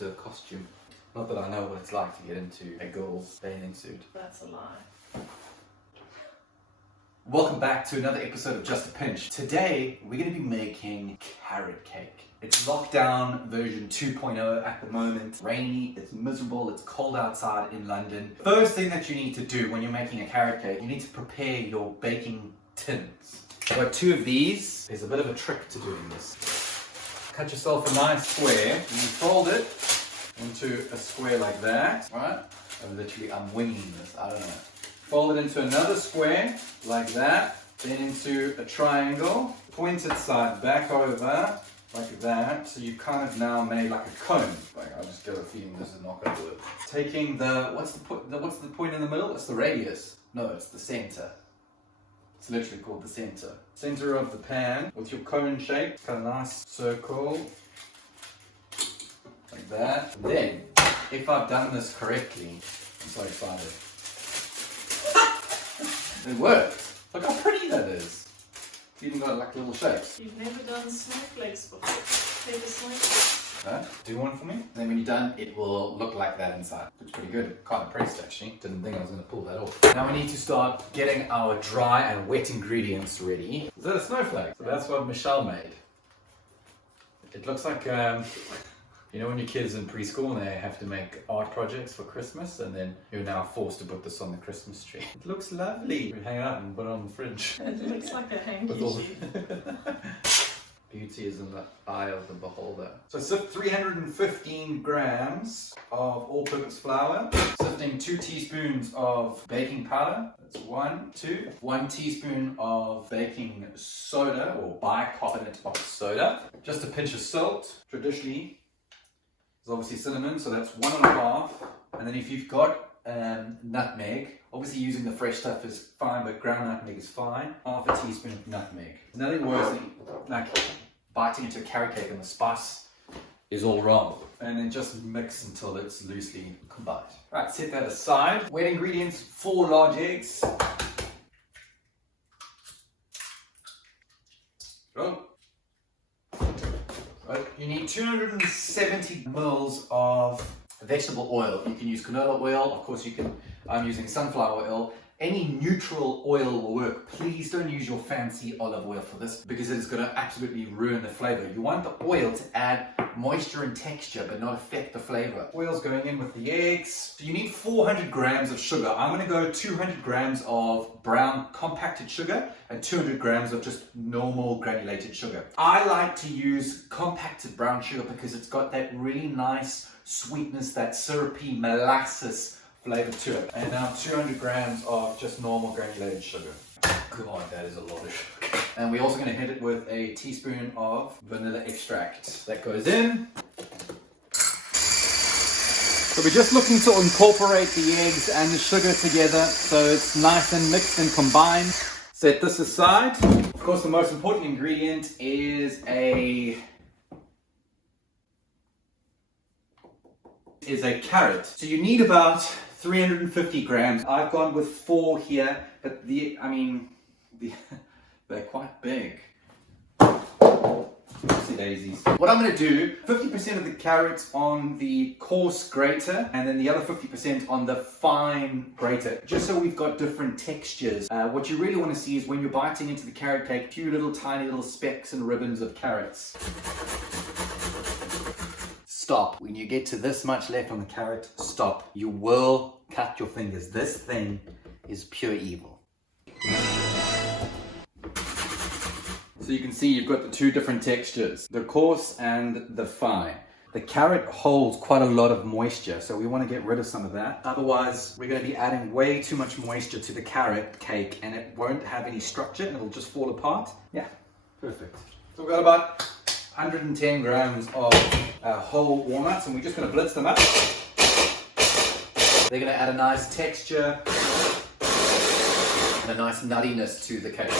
into a costume. Not that I know what it's like to get into a girl's bathing suit. That's a lie. Welcome back to another episode of Just a Pinch. Today, we're going to be making carrot cake. It's lockdown version 2.0 at the moment. Rainy, it's miserable, it's cold outside in London. First thing that you need to do when you're making a carrot cake, you need to prepare your baking tins. I've got 2 of these. There's a bit of a trick to doing this. Cut yourself a nice square and you fold it into a square like that, right? I'm winging this, I don't know. Fold it into another square like that, then into a triangle, pointed side back over like that. So you kind of now made like a cone. Like, I just get a feeling this is not going to work. Taking what's the point in the middle? It's the radius. No, it's the center. It's literally called the center. Center of the pan with your cone shape. Cut a nice circle like that. And then, if I've done this correctly, I'm so excited. It worked. Look how pretty that is. It's even got like little shapes. You've never done snowflakes before. Paper snowflakes. Huh? Do one for me. And then when you're done, it will look like that inside. Looks pretty good. Quite impressed actually. Didn't think I was going to pull that off. Now we need to start getting our dry and wet ingredients ready. Is that a snowflake? So that's what Michelle made. It looks like, you know when your kids in preschool and they have to make art projects for Christmas and then you're now forced to put this on the Christmas tree. It looks lovely. We hang it up and put it on the fridge. It looks like a hanky. Beauty is in the eye of the beholder. So sift 315 grams of all-purpose flour. Sifting 2 teaspoons of baking powder. That's 1 teaspoon of baking soda or bicarbonate of soda. Just a pinch of salt. Traditionally, there's obviously cinnamon, so that's 1.5. And then if you've got nutmeg, obviously using the fresh stuff is fine, but ground nutmeg is fine. 1/2 teaspoon of nutmeg. There's nothing worse than like biting into a carrot cake and the spice is all wrong. And then just mix until it's loosely combined. Right, set that aside. Wet ingredients, 4 large eggs. Go. You need 270 mils of vegetable oil. You can use canola oil, of course I'm using sunflower oil. Any neutral oil will work. Please don't use your fancy olive oil for this because it is going to absolutely ruin the flavor. You want the oil to add moisture and texture but not affect the flavor. Oil's going in with the eggs. So you need 400 grams of sugar. I'm going to go 200 grams of brown compacted sugar and 200 grams of just normal granulated sugar. I like to use compacted brown sugar because it's got that really nice sweetness, that syrupy molasses flavor to it. And now 200 grams of just normal granulated sugar. God, that is a lot of sugar. And we're also going to hit it with a teaspoon of vanilla extract. That goes in. So we're just looking to incorporate the eggs and the sugar together so it's nice and mixed and combined. Set this aside. Of course, the most important ingredient is a carrot. So you need about 350 grams. I've gone with 4 here, but they're quite big. Oopsie daisies. What I'm going to do, 50% of the carrots on the coarse grater and then the other 50% on the fine grater, just so we've got different textures. What you really want to see is when you're biting into the carrot cake, a few little tiny little specks and ribbons of carrots. Stop. When you get to this much left on the carrot, stop. You will cut your fingers. This thing is pure evil. So you can see you've got the 2 different textures, the coarse and the fine. The carrot holds quite a lot of moisture, so we want to get rid of some of that. Otherwise, we're going to be adding way too much moisture to the carrot cake and it won't have any structure and it'll just fall apart. Yeah, perfect. So we've got about 110 grams of whole walnuts and we're just going to blitz them up. They're going to add a nice texture and a nice nuttiness to the cake.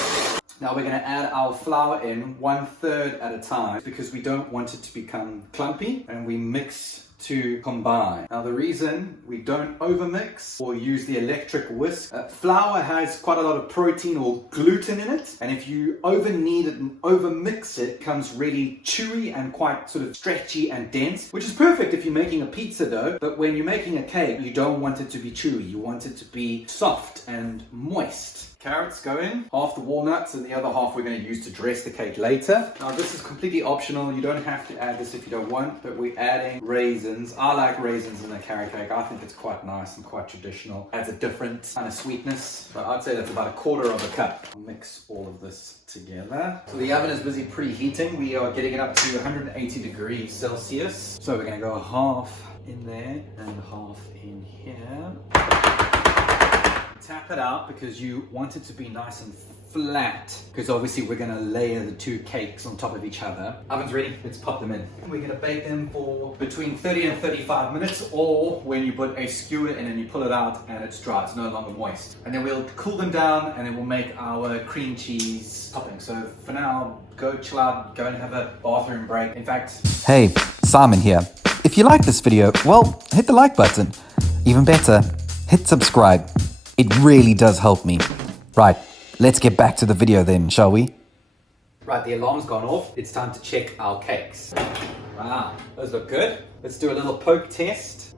Now we're going to add our flour in 1/3 at a time because we don't want it to become clumpy, and we mix to combine. Now the reason we don't overmix or use the electric whisk, flour has quite a lot of protein or gluten in it, and if you over knead it and over mix it, it becomes really chewy and quite sort of stretchy and dense, which is perfect if you're making a pizza dough. But when you're making a cake, you don't want it to be chewy, you want it to be soft and moist. Carrots go in, half the walnuts and the other half we're going to use to dress the cake later. Now this is completely optional, you don't have to add this if you don't want, but we're adding raisins. I like raisins in a carrot cake, I think it's quite nice and quite traditional. Adds a different kind of sweetness, but I'd say that's about 1/4 of a cup. I'll mix all of this together. So the oven is busy preheating, we are getting it up to 180 degrees Celsius. So we're going to go half in there and half in here. Tap it out because you want it to be nice and flat, because obviously we're going to layer the two cakes on top of each other. Oven's ready, let's pop them in. We're going to bake them for between 30 and 35 minutes, or when you put a skewer in and you pull it out and it's dry, it's no longer moist. And then we'll cool them down and then we'll make our cream cheese topping. So for now, go chill out, go and have a bathroom break. In fact... Hey, Simon here. If you like this video, well, hit the like button. Even better, hit subscribe. It really does help me. Right, let's get back to the video then, shall we? Right, the alarm's gone off. It's time to check our cakes. Wow, those look good. Let's do a little poke test.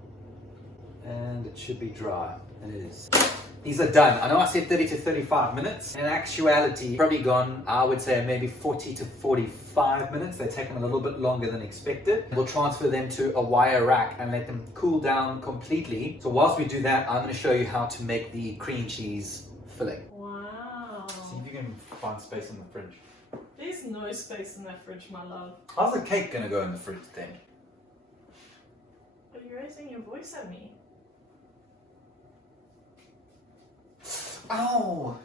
And it should be dry. And it is. These are done. I know I said 30 to 35 minutes. In actuality, probably gone, I would say maybe 40 to 45 minutes. They're taking a little bit longer than expected. We'll transfer them to a wire rack and let them cool down completely. So whilst we do that, I'm going to show you how to make the cream cheese filling. Wow. See if you can find space in the fridge. There's no space in that fridge, my love. How's the cake going to go in the fridge then? Are you raising your voice at me? Ow!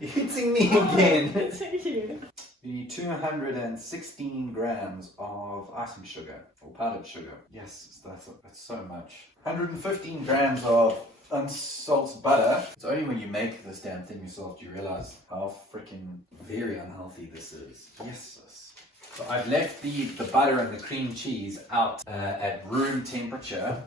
You're hitting me again. Hitting you. You need 216 grams of icing sugar or powdered sugar. Yes, that's so much. 115 grams of unsalted butter. It's only when you make this damn thing yourself do you realize how freaking very unhealthy this is. Yes, sis. So I've left the butter and the cream cheese out at room temperature,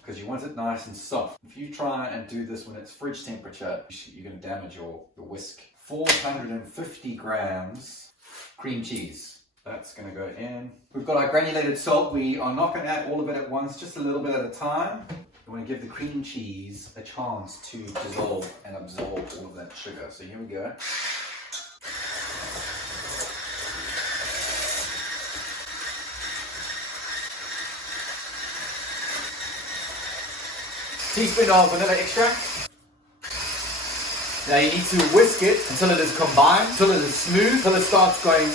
because you want it nice and soft. If you try and do this when it's fridge temperature, you're going to damage your whisk. 450 grams cream cheese. That's going to go in. We've got our granulated salt. We are not going to add all of it at once, just a little bit at a time. We want to give the cream cheese a chance to dissolve and absorb all of that sugar. So here we go. Teaspoon of vanilla extract. Now you need to whisk it until it is combined, until it is smooth, until it starts going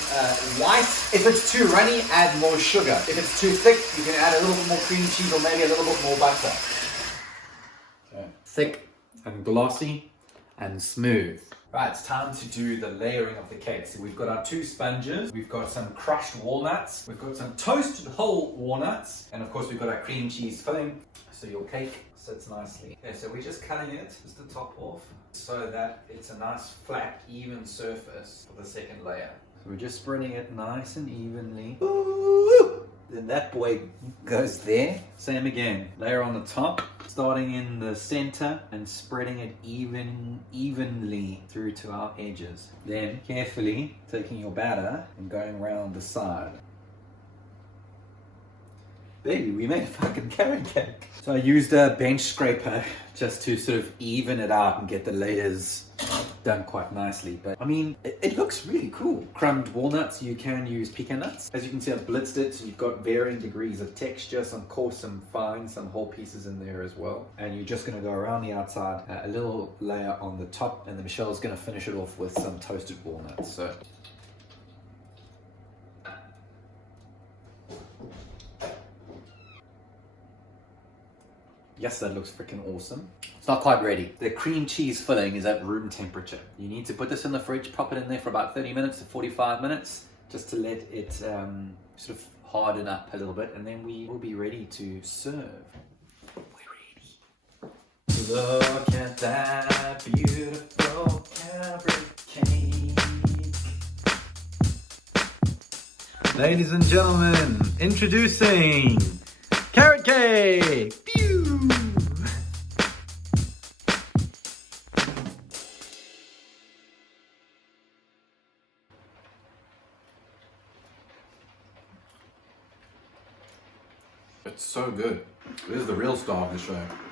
white. If it's too runny, add more sugar. If it's too thick, you can add a little bit more cream cheese or maybe a little bit more butter. Okay. Thick and glossy and smooth. Right, it's time to do the layering of the cake. So we've got our 2 sponges, we've got some crushed walnuts, we've got some toasted whole walnuts, and of course we've got our cream cheese filling. So your cake sits nicely. Okay, so we're just cutting it, just the top off, so that it's a nice flat, even surface for the second layer. So we're just spreading it nice and evenly. Ooh, then that boy goes there. Same again, layer on the top, starting in the center and spreading it evenly through to our edges. Then carefully taking your batter and going around the side. Baby, we made a fucking carrot cake. So I used a bench scraper just to sort of even it out and get the layers done quite nicely. But I mean, it looks really cool. Crumbed walnuts, you can use pecan nuts. As you can see, I've blitzed it, so you've got varying degrees of texture, some coarse, some fine, some whole pieces in there as well. And you're just gonna go around the outside, a little layer on the top, and then Michelle's gonna finish it off with some toasted walnuts. So. Yes, that looks freaking awesome. It's not quite ready. The cream cheese filling is at room temperature. You need to put this in the fridge, pop it in there for about 30 minutes to 45 minutes, just to let it sort of harden up a little bit, and then we will be ready to serve. We're ready. Look at that beautiful carrot cake. Ladies and gentlemen, introducing carrot cake! Pew! It's so good. This is the real star of the show.